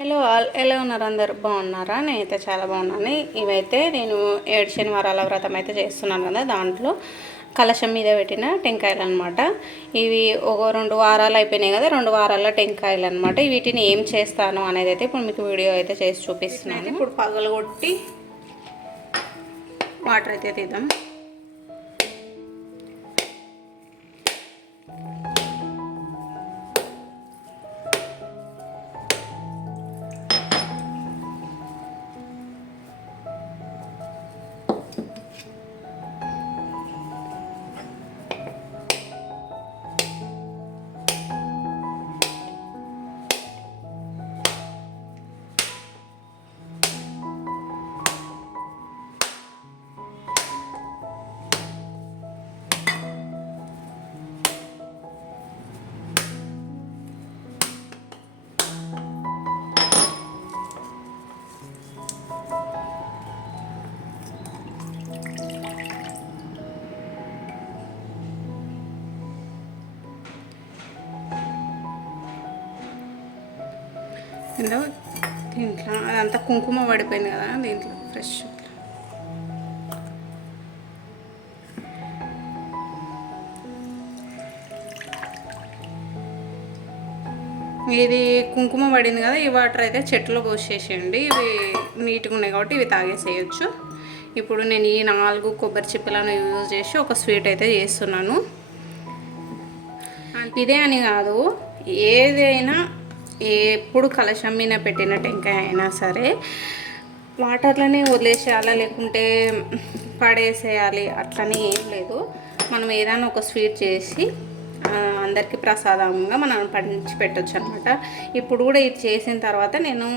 Hello all, ఎలా ఉన్నారు? అందరు బాగున్నారా? నేనైతే చాలా బాగున్నాను. ఇవైతే నేను 7 శనివారాల వ్రతం అయితే చేస్తున్నాను కదా, దాంట్లో కలశం మీద పెట్టిన టెంకాయలు అనమాట. ఇవి ఒక 2 వారాలు అయిపోయినాయి కదా, 2 వారాల టెంకాయలు అనమాట. వీటిని ఏం చేస్తాను అనేది అయితే ఇప్పుడు మీకు వీడియో అయితే చేసి చూపిస్తున్నాను. ఇప్పుడు పగలు కొట్టి వాటర్ అయితే తీద్దాం. దీంట్లో అదంతా కుంకుమ పడిపోయింది కదా, దీంట్లో ఫ్రెష్ ఇది కుంకుమ పడింది కదా. ఈ వాటర్ అయితే చెట్టులో పోసేసేయండి. ఇవి నీట్గా ఉన్నాయి కాబట్టి ఇవి తాగేసేయచ్చు. ఇప్పుడు నేను ఈ 4 కొబ్బరి చిప్పలను యూజ్ చేసి ఒక స్వీట్ అయితే చేస్తున్నాను. ఇదే అని కాదు, ఏదైనా ఎప్పుడు కలశం మీద పెట్టిన టెంకాయ అయినా సరే వాటర్లోనే వదిలేసేయాలా, లేకుంటే పడేసేయాలి అట్లనే ఏం లేదు. మనం ఏదైనా ఒక స్వీట్ చేసి అందరికీ ప్రసాదంగా మనం పంచి పెట్టచ్చు అనమాట. ఇప్పుడు కూడా ఇది చేసిన తర్వాత నేను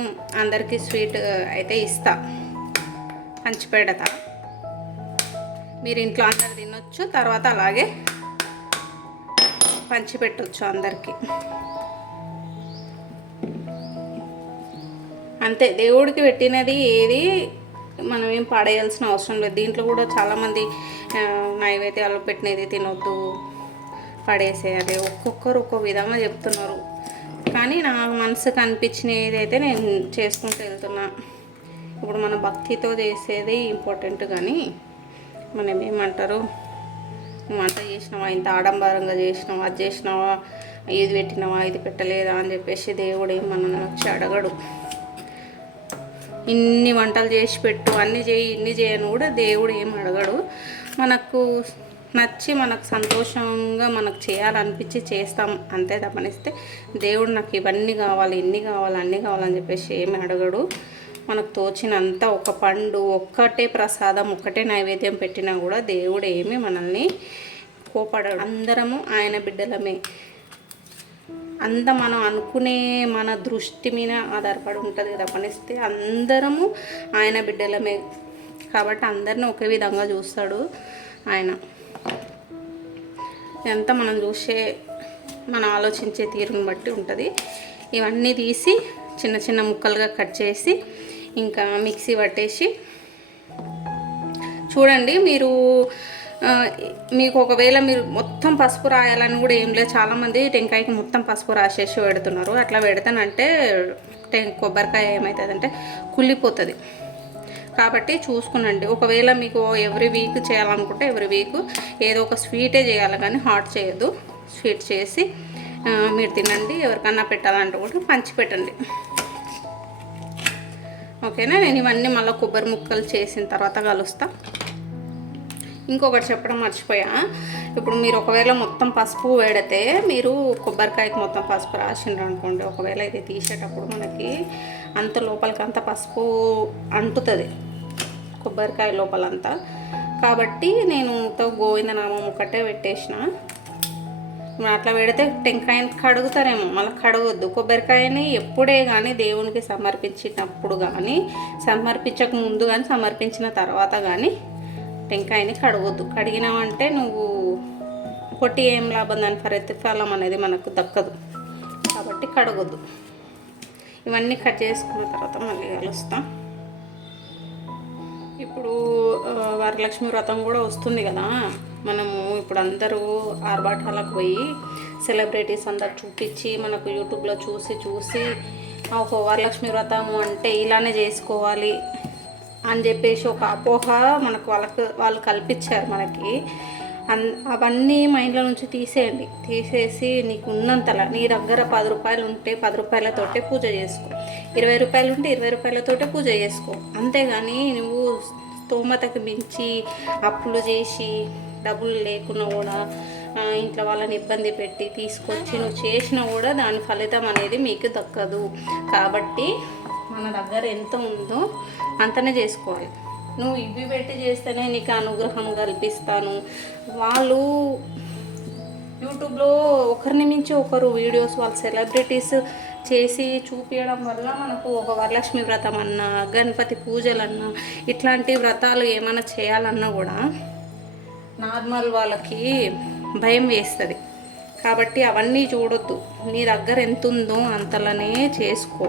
అందరికీ స్వీట్ అయితే ఇస్తా, పంచి పెడతా. మీరు ఇంట్లో అందరు తినొచ్చు, తర్వాత అలాగే పంచి పెట్టచ్చు అందరికీ. అంతే, దేవుడికి పెట్టినది ఏది మనం ఏం పాడేయాల్సిన అవసరం లేదు. దీంట్లో కూడా చాలామంది నైవేద్యాలు పెట్టినది తినొద్దు, పడేసేయాలి, ఒక్కొక్కరు ఒక్కో విధంగా చెప్తున్నారు. కానీ నా మనసుకు అనిపించిన ఏదైతే నేను చేసుకుంటూ వెళ్తున్నా. ఇప్పుడు మన భక్తితో చేసేది ఇంపార్టెంట్. కానీ మనం ఏమంటారు, నువ్వు అంతా చేసినావా, ఇంత ఆడంబరంగా చేసినావా, అది చేసినావా, ఇది పెట్టినావా, ఇది పెట్టలేదా అని చెప్పేసి దేవుడు ఏం మనల్ని వచ్చి అడగడు. ఇన్ని వంటలు చేసి పెట్టు, అన్నీ చేయి, ఇన్ని చేయను కూడా దేవుడు ఏం అడగడు. మనకు నచ్చి మనకు సంతోషంగా మనకు చేయాలనిపించి చేస్తాం అంతే తప్పనిస్తే దేవుడు నాకు ఇవన్నీ కావాలి, ఇన్ని కావాలి, అన్నీ కావాలని చెప్పేసి ఏమి అడగడు. మనకు తోచినంత ఒక పండు, ఒక్కటే ప్రసాదం, ఒక్కటే నైవేద్యం పెట్టినా కూడా దేవుడు ఏమి మనల్ని కోపడడు. అందరము ఆయన బిడ్డలమే. అంత మనం అనుకునే మన దృష్టి మీద ఆధారపడి ఉంటుంది కదా పనిస్తే, అందరము ఆయన బిడ్డలమే కాబట్టి అందరిని ఒకే విధంగా చూస్తాడు ఆయన. ఇదంతా మనం చూసే, మనం ఆలోచించే తీరుని బట్టి ఉంటుంది. ఇవన్నీ తీసి చిన్న చిన్న ముక్కలుగా కట్ చేసి ఇంకా మిక్సీ పట్టేసి చూడండి. మీకు ఒకవేళ మీరు మొత్తం పసుపు రాయాలని కూడా ఏం లేదు. చాలామంది టెంకాయకి మొత్తం పసుపు రాసేసి పెడుతున్నారు. అట్లా పెడతానంటే కొబ్బరికాయ ఏమవుతుందంటే కుళ్ళిపోతుంది. కాబట్టి చూసుకునండి. ఒకవేళ మీకు ఎవ్రీ వీక్ చేయాలనుకుంటే ఎవ్రీ వీక్ ఏదో ఒక స్వీటే చేయాలి, కానీ హాట్ చేయొద్దు. స్వీట్ చేసి మీరు తినండి. ఎవరికన్నా పెట్టాలంటే కూడా పంచి పెట్టండి. ఓకేనా? నేను ఇవన్నీ మళ్ళీ కొబ్బరి ముక్కలు చేసిన తర్వాత కలుస్తా. ఇంకొకటి చెప్పడం మర్చిపోయా. ఇప్పుడు మీరు ఒకవేళ మొత్తం పసుపు వేడితే, మీరు కొబ్బరికాయకి మొత్తం పసుపు రాసిండ్రు అనుకోండి, ఒకవేళ ఇది తీసేటప్పుడు మనకి అంత లోపలికి అంత పసుపు అంటుతుంది కొబ్బరికాయ లోపలంతా. కాబట్టి నేను గోవిందనామం ఒకటే పెట్టేసిన. అట్లా పెడితే టెంకాయని కడుగుతారేమో, మళ్ళీ కడగొద్దు. కొబ్బరికాయని ఎప్పుడే కానీ దేవునికి సమర్పించినప్పుడు కానీ, సమర్పించక ముందు కానీ, సమర్పించిన తర్వాత కానీ టెంకాయని కడగొద్దు. కడిగినామంటే నువ్వు కొట్టి ఏం లాభం, దాని ప్రతిఫలం అనేది మనకు దక్కదు. కాబట్టి కడగొద్దు. ఇవన్నీ కట్ చేసుకున్న తర్వాత మళ్ళీ కలుస్తాం. ఇప్పుడు వరలక్ష్మి వ్రతం కూడా వస్తుంది కదా. మనము ఇప్పుడు అందరూ ఆర్భాటాలకు పోయి సెలబ్రిటీస్ అందరు చూపించి మనకు యూట్యూబ్లో చూసి ఓహో వరలక్ష్మి వ్రతము అంటే ఇలానే చేసుకోవాలి అని చెప్పేసి ఒక అపోహ మనకు వాళ్ళు కల్పించారు మనకి. అవన్నీ మైండ్లో నుంచి తీసేయండి. తీసేసి నీకు ఉన్నంతలా నీ దగ్గర 10 రూపాయలు ఉంటే 10 రూపాయలతోటే పూజ చేసుకో, 20 రూపాయలు ఉంటే 20 రూపాయలతోటే పూజ చేసుకో. అంతేగాని నువ్వు స్తోమతకు మించి అప్పులు చేసి డబ్బులు లేకున్నా కూడా ఇంట్లో వాళ్ళని ఇబ్బంది పెట్టి తీసుకొచ్చి నువ్వు చేసినా కూడా దాని ఫలితం అనేది మీకు దక్కదు. కాబట్టి మన దగ్గర ఎంత ఉందో అంతనే చేసుకోవాలి. నువ్వు ఇవి పెట్టి చేస్తేనే నీకు అనుగ్రహం కల్పిస్తాను. వాళ్ళు యూట్యూబ్లో ఒకరిని మించి ఒకరు వీడియోస్ వాళ్ళు సెలబ్రిటీస్ చేసి చూపించడం వల్ల మనకు ఒక వరలక్ష్మి వ్రతం అన్నా, గణపతి పూజలన్నా, ఇట్లాంటి వ్రతాలు ఏమైనా చేయాలన్నా కూడా నార్మల్ వాళ్ళకి భయం వేస్తుంది. కాబట్టి అవన్నీ చూడొద్దు. నీ దగ్గర ఎంత ఉందో అంతలోనే చేసుకో,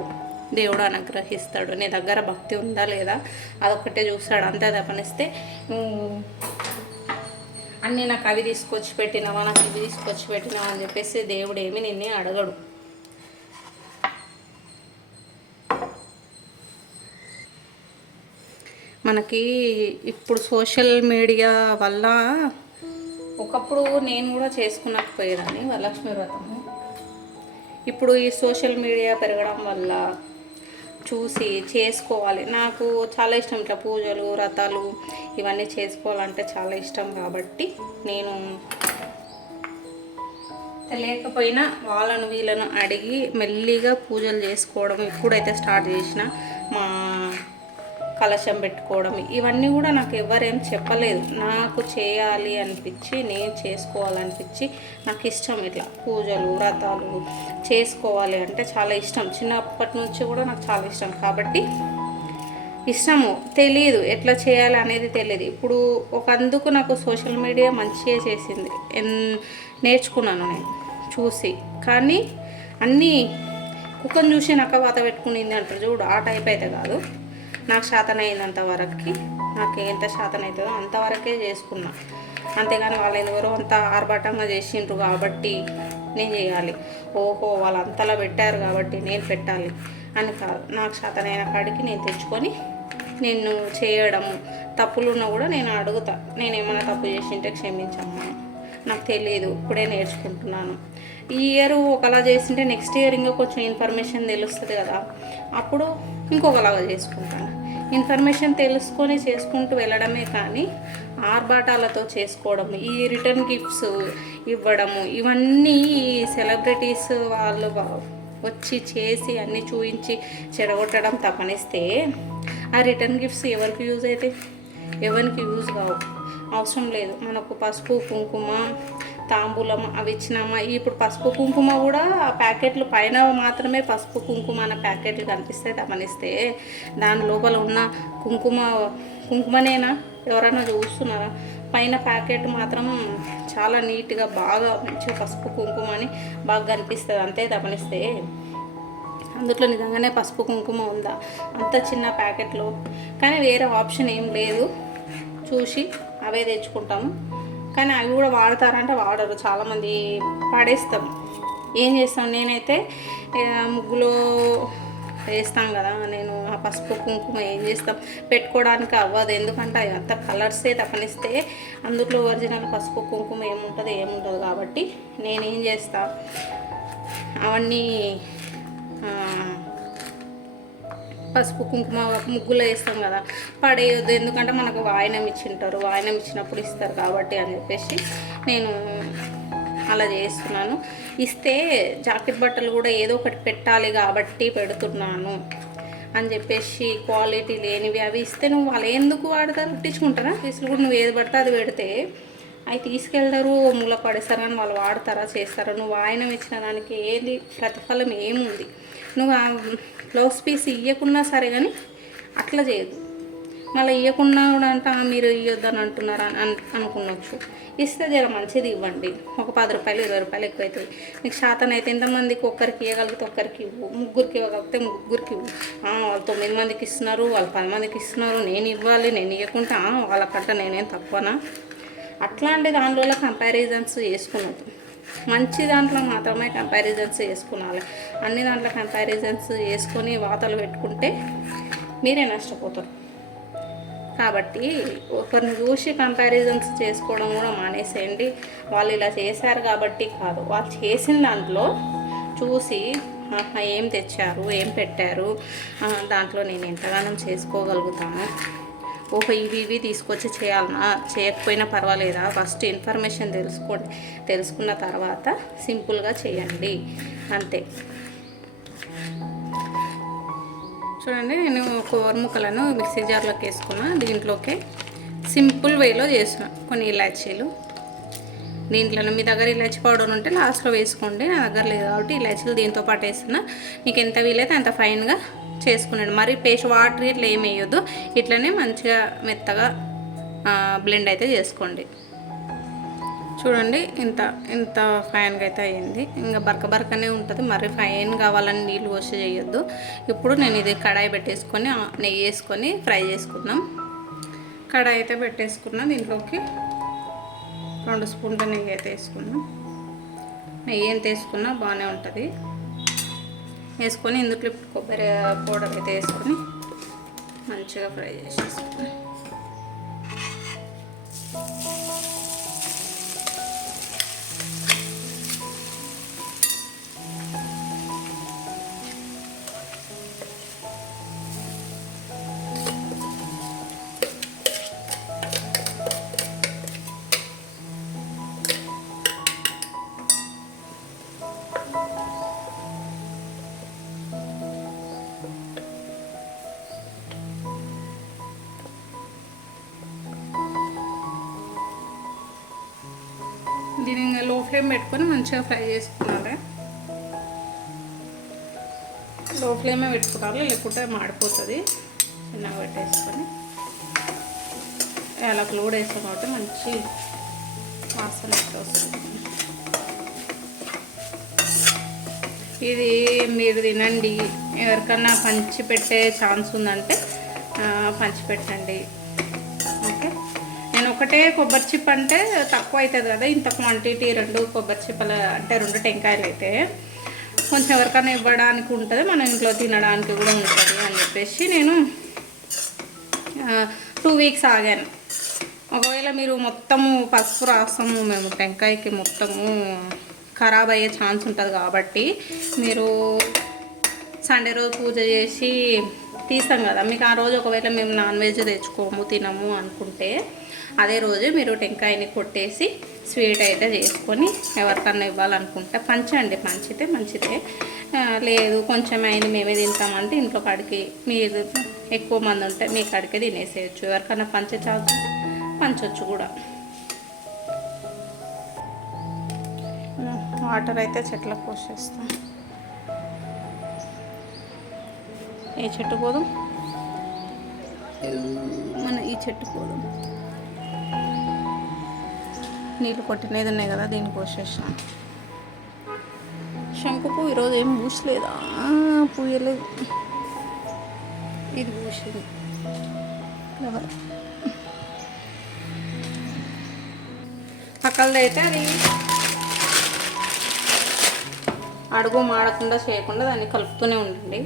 దేవుడు అనుగ్రహిస్తాడు. నీ దగ్గర భక్తి ఉందా లేదా అదొక్కటే చూస్తాడు, అంతే తప్పనిస్తే అన్నీ నాకు అవి తీసుకొచ్చి పెట్టినావా, నాకు ఇవి తీసుకొచ్చి పెట్టినావా అని చెప్పేసి దేవుడు ఏమి నిన్నే అడగడు. మనకి ఇప్పుడు సోషల్ మీడియా వల్ల ఒకప్పుడు నేను కూడా చేసుకున్నకపోయేదాన్ని వరలక్ష్మి వ్రతము. ఇప్పుడు ఈ సోషల్ మీడియా పెరగడం వల్ల చూసి చేసుకోవాలి. నాకు చాలా ఇష్టం ఇట్లా పూజలు వ్రతాలు ఇవన్నీ చేసుకోవాలంటే చాలా ఇష్టం. కాబట్టి నేను తెలియకపోయినా వాళ్ళను వీళ్ళను అడిగి మెల్లిగా పూజలు చేసుకోవడం ఇప్పుడైతే స్టార్ట్ చేసిన. మా కలశం పెట్టుకోవడం ఇవన్నీ కూడా నాకు ఎవరేం చెప్పలేదు. నాకు చేయాలి అనిపించి, నేను చేసుకోవాలనిపించి, నాకు ఇష్టం ఇట్లా పూజలు వ్రతాలు చేసుకోవాలి అంటే చాలా ఇష్టం. చిన్నప్పటి నుంచి కూడా నాకు చాలా ఇష్టం. కాబట్టి ఇష్టము, తెలియదు ఎట్లా చేయాలి అనేది తెలియదు. ఇప్పుడు అందుకు నాకు సోషల్ మీడియా మంచిగా చేసింది. నేర్చుకున్నాను నేను చూసి. కానీ అన్నీ కుక్కను చూసి నక్క వాత పెట్టుకునింది అంటారు చూడు, ఆ టైప్ అయితే కాదు. నాకు శాతం అయినంత వరకు, నాకు ఎంత శాతం అవుతుందో అంతవరకే చేసుకున్నా. అంతేగాని వాళ్ళు ఎవరో అంత ఆర్భాటంగా చేసిండ్రు కాబట్టి నేను చేయాలి, ఓహో వాళ్ళు అంతలా పెట్టారు కాబట్టి నేను పెట్టాలి అని కాదు. నాకు శాతనైన కాడికి నేను తెచ్చుకొని నేను చేయడము. తప్పులు ఉన్నా కూడా నేను అడుగుతా, నేను ఏమైనా తప్పు చేసింటే క్షమించమ్మా, నాకు తెలియదు, ఇప్పుడే నేర్చుకుంటున్నాను. ఈ ఇయర్ ఒకలా చేసింటే నెక్స్ట్ ఇయర్ ఇంకా కొంచెం ఇన్ఫర్మేషన్ తెలుస్తుంది కదా, అప్పుడు ఇంకొకలాగా చేసుకుంటాను. ఇన్ఫర్మేషన్ తెలుసుకొని చేసుకుంటూ వెళ్ళడమే కానీ ఆర్భాటాలతో చేసుకోవడం, ఈ రిటర్న్ గిఫ్ట్స్ ఇవ్వడము, ఇవన్నీ సెలబ్రిటీస్ వాళ్ళు వచ్చి చేసి అన్నీ చూపించి చెడగొట్టడం తప్పనిస్తే ఆ రిటర్న్ గిఫ్ట్స్ ఎవరికి యూజ్ అయితే ఎవరికి యూజ్ కావు, అవసరం లేదు. మనకు పసుపు కుంకుమ తాంబూలం అవి ఇచ్చినామా. ఇప్పుడు పసుపు కుంకుమ కూడా ఆ ప్యాకెట్లు పైన మాత్రమే పసుపు కుంకుమ అన్న ప్యాకెట్లు కనిపిస్తాయి గమనిస్తే, దాని లోపల ఉన్న కుంకుమనేనా ఎవరైనా చూస్తున్నారా? పైన ప్యాకెట్ మాత్రం చాలా నీట్గా బాగా మంచిగా పసుపు కుంకుమ అని బాగా కనిపిస్తుంది, అంతే గమనిస్తే అందులో నిజంగానే పసుపు కుంకుమ ఉందా అంత చిన్న ప్యాకెట్లో? కానీ వేరే ఆప్షన్ ఏం లేదు, చూసి అవే తెచ్చుకుంటాము. కానీ అవి కూడా వాడతారంటే వాడరు, చాలామంది పడేస్తాం. ఏం చేస్తాం, నేనైతే ముగ్గులో వేస్తాం కదా, నేను ఆ పసుపు కుంకుమ ఏం చేస్తాం, పెట్టుకోవడానికి అవ్వదు. ఎందుకంటే అవి అంత కలర్సే తప్పనిస్తే అందులో ఒరిజినల్ పసుపు కుంకుమ ఏముంటుంది కాబట్టి నేనేం చేస్తా, అవన్నీ పసుపు కుంకుమ ముగ్గులో వేస్తాం కదా, పడేయొద్దు. ఎందుకంటే మనకు వాయనం ఇచ్చింటారు, వాయనం ఇచ్చినప్పుడు ఇస్తారు కాబట్టి అని చెప్పేసి నేను అలా చేస్తున్నాను. ఇస్తే జాకెట్ బట్టలు కూడా ఏదో ఒకటి పెట్టాలి కాబట్టి పెడుతున్నాను అని చెప్పేసి క్వాలిటీ లేనివి అవి ఇస్తే నువ్వు వాళ్ళు ఎందుకు వాడతారు, కుట్టించుకుంటారా? పీసులు కూడా నువ్వు ఏది పడితే అది పెడితే అవి తీసుకెళ్తారు, మూల పడేస్తారు. కానీ వాళ్ళు వాడతారా, చేస్తారా? నువ్వు వాయనం ఇచ్చిన దానికి ఏది ప్రతిఫలం ఏముంది? నువ్వు ఆ బ్లౌజ్ పీస్ ఇవ్వకున్నా సరే కానీ అట్లా చేయదు. మళ్ళీ ఇవ్వకున్నా కూడా అంటే మీరు ఇవ్వద్దని అంటున్నారా అనుకున్నచ్చు. ఇస్తే జర మంచిది ఇవ్వండి. ఒక 10 రూపాయలు 20 రూపాయలు ఎక్కువ అవుతుంది. నీకు శాతం అయితే ఎంతమందికి ఒక్కరికి ఇవ్వగలిగితే ఒక్కరికి ఇవ్వు, ముగ్గురికి ఇవ్వగలిగితే ముగ్గురికి ఇవ్వు. వాళ్ళు 9 మందికి ఇస్తున్నారు, వాళ్ళు 10 మందికి ఇస్తున్నారు, నేను ఇవ్వాలి, నేను ఇవ్వకుంటా వాళ్ళకంటే నేనేం తక్కువనా? అట్లాంటి దానిలో కంపారిజన్స్ చేసుకున్నది. మంచి దాంట్లో మాత్రమే కంపారిజన్స్ చేసుకున్నాలి. అన్ని దాంట్లో కంపారిజన్స్ చేసుకొని వాతలు పెట్టుకుంటే మీరే నష్టపోతారు. కాబట్టి ఒకరిని చూసి కంపారిజన్స్ చేసుకోవడం కూడా మానేసేయండి. వాళ్ళు ఇలా చేశారు కాబట్టి కాదు, వాళ్ళు చేసిన దాంట్లో చూసి ఏం తెచ్చారు, ఏం పెట్టారు, దాంట్లో నేను ఎంతగానో చేసుకోగలుగుతాను, ఓహో ఇవి తీసుకొచ్చి చేయాలన్నా, చేయకపోయినా పర్వాలేదా, ఫస్ట్ ఇన్ఫర్మేషన్ తెలుసుకోండి. తెలుసుకున్న తర్వాత సింపుల్గా చేయండి అంతే. చూడండి, నేను కొబ్బరి ముక్కలను మిక్సీ జార్లోకి వేసుకున్నా. దీంట్లోకి సింపుల్ వేలో చేసిన కొన్ని ఇలాచీలు. దీంట్లో మీ దగ్గర ఇలాచీ పౌడర్ ఉంటే లాస్ట్లో వేసుకోండి. నా దగ్గర లేదు కాబట్టి ఇలాచీలు దీంతో పాటు వేస్తున్నా. మీకు ఎంత వీలైతే అంత ఫైన్గా చేసుకున్నాడు. మరి పేస్ట్ వాటర్ ఇట్లా ఏమి వేయొద్దు, ఇట్లనే మంచిగా మెత్తగా బ్లెండ్ అయితే చేసుకోండి. చూడండి, ఇంత ఫైన్గా అయితే అయ్యింది. ఇంకా బరకనే ఉంటుంది, మరి ఫైన్ కావాలని నీళ్ళు పోసి చేయొద్దు. ఇప్పుడు నేను ఇది కడాయి పెట్టేసుకొని నెయ్యి వేసుకొని ఫ్రై చేసుకున్నాం. కడాయి అయితే పెట్టేసుకున్నా. దీంట్లోకి 2 స్పూన్ల నెయ్యి అయితే వేసుకున్నాం. నెయ్యి ఎంత వేసుకున్నా బాగానే ఉంటుంది. వేసుకొని ఇందులో కొబ్బరి పౌడర్ అయితే వేసుకొని మంచిగా ఫ్రై చేసేసుకున్నాం. దీన్ని లో ఫ్లేమ్ పెట్టుకొని మంచిగా ఫ్రై చేసుకున్నాను. లో ఫ్లేమే పెట్టుకోవాలి, లేకుంటే మాడిపోతుంది. చిన్నగా పెట్టేసుకొని యాలకులు కూడా వేస్తాం కాబట్టి మంచి వాసన అయితే వస్తుంది. ఇది మీరు తినండి. ఎవరికన్నా పంచి పెట్టే ఛాన్స్ ఉందంటే పంచి పెట్టండి. ఓకే, నేను ఒకటే కొబ్బరి చిప్ప అంటే తక్కువ అవుతుంది కదా, ఇంత క్వాంటిటీ 2 కొబ్బరి చిప్పలు అంటే 2 టెంకాయలు అయితే కొంచెం ఎవరికైనా ఇవ్వడానికి ఉంటుంది, మన ఇంట్లో తినడానికి కూడా ఉంటుంది అని చెప్పేసి నేను 2 వీక్స్ ఆగాను. ఒకవేళ మీరు మొత్తము పసుపు రాస్తాము మేము టెంకాయకి మొత్తము ఖరాబ్ అయ్యే ఛాన్స్ ఉంటుంది కాబట్టి మీరు సండే రోజు పూజ చేసి తీస్తాం కదా, మీకు ఆ రోజు ఒకవేళ మేము నాన్ వెజ్ తెచ్చుకోము తినము అనుకుంటే అదే రోజు మీరు టెంకాయని కొట్టేసి స్వీట్ అయితే చేసుకొని ఎవరికన్నా ఇవ్వాలనుకుంటే పంచండి. పంచితే మంచిదే, లేదు కొంచెం అయింది మేమే తింటామంటే ఇంట్లో కాడికి మీరు ఎక్కువ మంది ఉంటే మీ కాడికే తినేసేయచ్చు. ఎవరికన్నా పంచే ఛాన్స్ పంచవచ్చు కూడా. వాటర్ అయితే చెట్లకు పోసేస్తాం. ఏ చెట్టు పోదాం, మన ఈ చెట్టు పోదాం. నీళ్ళు కొట్టినది ఉన్నాయి కదా, దీన్ని పోసేసాం. శంకుపు ఈరోజు ఏం పూసలేదా, పూయలేదు. ఇది పూసింది ఫ్లవర్. పక్కలది అయితే అది అడుగు మాడకుండా చేయకుండా దాన్ని కలుపుతూనే ఉండండి.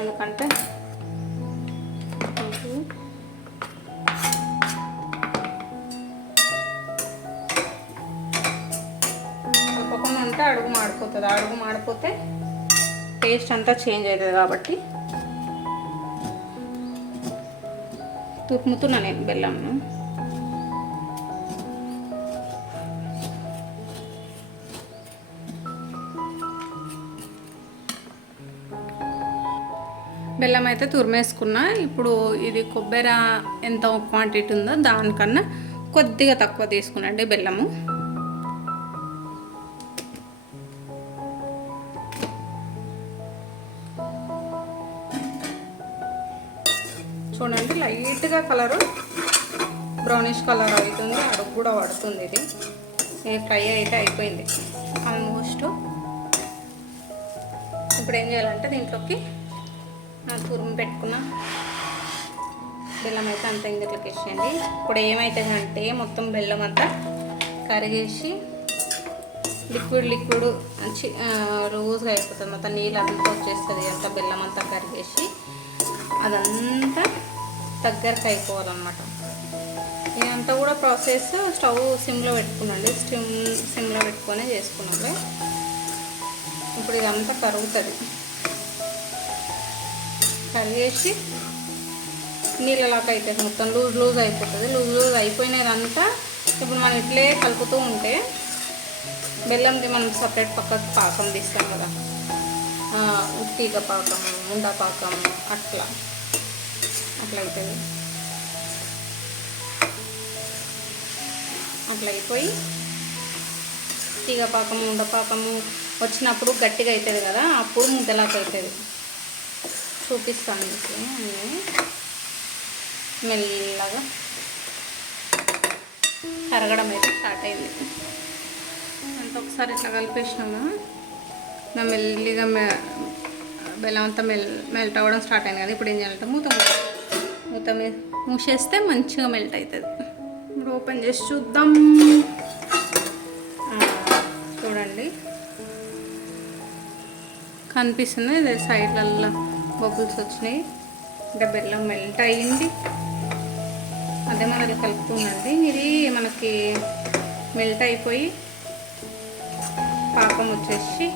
ఎందుకంటే కలపకుండా ఉంటే అడుగు మాడిపోతుంది. అడుగు మాడిపోతే టేస్ట్ అంతా చేంజ్ అవుతుంది. కాబట్టి తురుముతున్నా నేను బెల్లంను. బెల్లం అయితే తురిమేసుకున్నా. ఇప్పుడు ఇది కొబ్బరి ఎంత క్వాంటిటీ ఉందో దానికన్నా కొద్దిగా తక్కువ తీసుకునండి బెల్లము. చూడండి, లైట్గా కలరు బ్రౌనిష్ కలర్ అవుతుంది, అడుగు కూడా పడుతుంది. ఇది ఫ్రై అయితే అయిపోయింది ఆల్మోస్ట్. ఇప్పుడు ఏం చేయాలంటే దీంట్లోకి తురుము పెట్టుకున్న బెల్లం అయితే అంతా ఇందులోకి వేసేయండి. ఇప్పుడు ఏమవుతుందంటే మొత్తం బెల్లం అంతా కరిగేసి లిక్విడ్ లూజ్గా అయిపోతుంది, మొత్తం నీళ్ళు అంతా వచ్చేస్తుంది, అంతా బెల్లం అంతా కరిగేసి అదంతా దగ్గరకు అయిపోవాలన్నమాట. ఇదంతా కూడా ప్రాసెస్ స్టవ్ సిమ్లో పెట్టుకున్నాండి, సిమ్లో పెట్టుకొని చేసుకున్నాంలే. ఇప్పుడు ఇదంతా కరుగుతుంది, కరిగేసి నీళ్ళలాగా అవుతుంది, మొత్తం లూజ్ అయిపోతుంది. లూజ్ అయిపోయినదంతా ఇప్పుడు మనం ఇట్లే కలుపుతూ ఉంటే బెల్లంది మనం సపరేట్ పక్కకు పాకం తీస్తాం కదా, తీగ పాకం, ఉండ పాకం, అట్లా అవుతుంది. అట్లా అయిపోయి తీగ పాకము, ఉండ పాకము వచ్చినప్పుడు గట్టిగా అవుతుంది కదా, అప్పుడు ముద్దలాగా అవుతుంది. చూపిస్తాను మీకు అన్నీ మెల్లగా కరగడం అయితే స్టార్ట్ అయింది. అంత ఒకసారి ఇట్లా కలిపేసినాము, మెల్లిగా బెల్లం అంతా మెల్ట్ అవ్వడం స్టార్ట్ అయింది కదా. ఇప్పుడు ఏం చేయాలంటే మూత మూసేస్తే మంచిగా మెల్ట్ అవుతుంది. ఇప్పుడు ఓపెన్ చేసి చూద్దాం. చూడండి కనిపిస్తుంది, సైడ్లలో బబుల్స్ వచ్చినాయి, అంటే బెల్లం మెల్ట్ అయ్యింది. అదే మనకి కలుపుతుందండి. ఇది మనకి మెల్ట్ అయిపోయి పాకం వచ్చేసి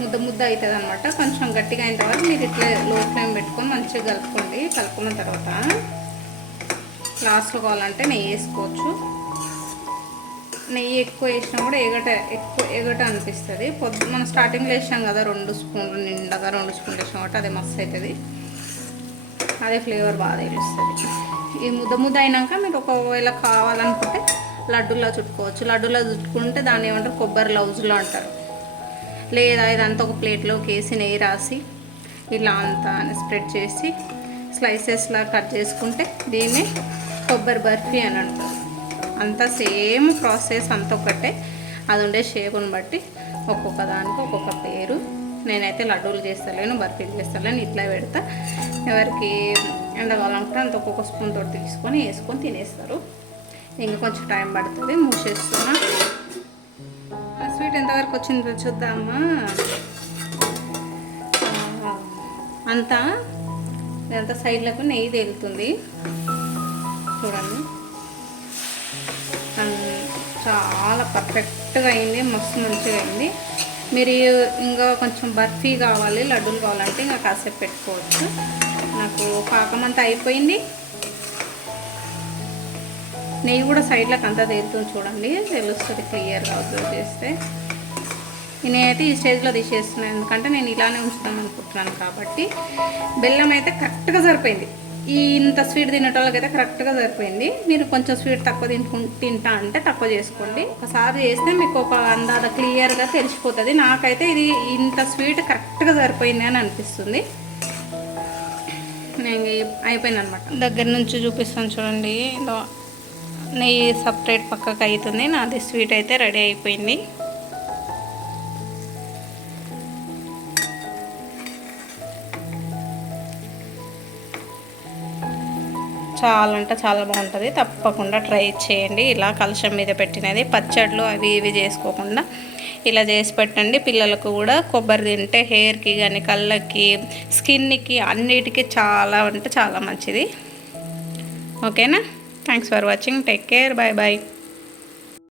ముద్ద అవుతుంది అనమాట. కొంచెం గట్టిగా అయిన తర్వాత మీరు ఇట్లా లో ఫ్లేమ్ పెట్టుకొని మంచిగా కలుపుకోండి. కలుపుకున్న తర్వాత లాస్ట్లో కావాలంటే నెయ్యి వేసుకోవచ్చు. నెయ్యి ఎక్కువ వేసినా కూడా ఎగట అనిపిస్తుంది. మనం స్టార్టింగ్లో వేసాం కదా 2 స్పూన్లు, నిండగా 2 స్పూన్లు వేసాం కాబట్టి అదే మస్తు అవుతుంది, అదే ఫ్లేవర్ బాగా తెలుస్తుంది. ఈ ముద్ద అయినాక మీరు ఒకవేళ కావాలనుకుంటే లడ్డూలా చుట్టుకోవచ్చు. లడ్డూలా చుట్టుకుంటే దాన్ని ఏమంటారు, కొబ్బరి లౌజులో అంటారు. లేదా ఇదంతా ఒక ప్లేట్లోకి వేసి నెయ్యి రాసి ఇలా అంతా స్ప్రెడ్ చేసి స్లైసెస్లా కట్ చేసుకుంటే దీన్ని కొబ్బరి బర్ఫీ అని అంటారు. అంతా సేమ్ ప్రాసెస్, అంత ఒకటే. అది ఉండే షేపుని బట్టి ఒక్కొక్క దానికి ఒక్కొక్క పేరు. నేనైతే లడ్డూలు చేస్తలేను, బర్ఫీలు చేస్తలేను, ఇట్లా పెడతా. ఎవరికి ఎండ కావాలనుకుంటే అంత ఒక్కొక్క స్పూన్ తోటి తీసుకొని వేసుకొని తినేస్తారు. ఇంకా కొంచెం టైం పడుతుంది. మూసేస్తున్నా. స్వీట్ ఎంతవరకు వచ్చిందో చూద్దామా. అంతా ఇదంతా సైడ్లకు నెయ్యి తేలుతుంది చూడండి. చాలా పర్ఫెక్ట్గా అయింది, మస్తు మంచిగా అయింది. మీరు ఇంకా కొంచెం బర్ఫీ కావాలి, లడ్డూలు కావాలంటే ఇంకా కాసేపు పెట్టుకోవచ్చు. నాకు పాకం అంతా అయిపోయింది. నెయ్యి కూడా సైడ్లకు అంతా తేలుతుంది చూడండి, తెలుస్తుంది క్లియర్గా అబ్జర్వ్ చేస్తే. నేనైతే ఈ స్టేజ్లో తీసేస్తున్నాను, ఎందుకంటే నేను ఇలానే ఉంచుతాను అనుకుంటున్నాను కాబట్టి. బెల్లం అయితే కరెక్ట్గా సరిపోయింది. ఇంత స్వీట్ తినేటోళ్ళకైతే కరెక్ట్గా సరిపోయింది. మీరు కొంచెం స్వీట్ తక్కువ తింటా అంటే తక్కువ చేసుకోండి. ఒకసారి చేస్తే మీకు ఒక అందాద క్లియర్గా తెలిసిపోతుంది. నాకైతే ఇది ఇంత స్వీట్ కరెక్ట్గా సరిపోయింది అని అనిపిస్తుంది. నేను అయిపోయింది అనమాట. దగ్గర నుంచి చూపిస్తాను చూడండి. నెయ్యి సపరేట్ పక్కకు అవుతుంది. నాది స్వీట్ అయితే రెడీ అయిపోయింది. చాలా అంటే చాలా బాగుంటుంది, తప్పకుండా ట్రై చేయండి. ఇలా కలశం మీద పెట్టినది పచ్చళ్ళు అవి ఇవి చేసుకోకుండా ఇలా చేసి పెట్టండి. పిల్లలకు కూడా కొబ్బరి తింటే హెయిర్కి కానీ కళ్ళకి స్కిన్కి అన్నిటికీ చాలా అంటే చాలా మంచిది. ఓకేనా? Thanks for watching. Take care. Bye bye.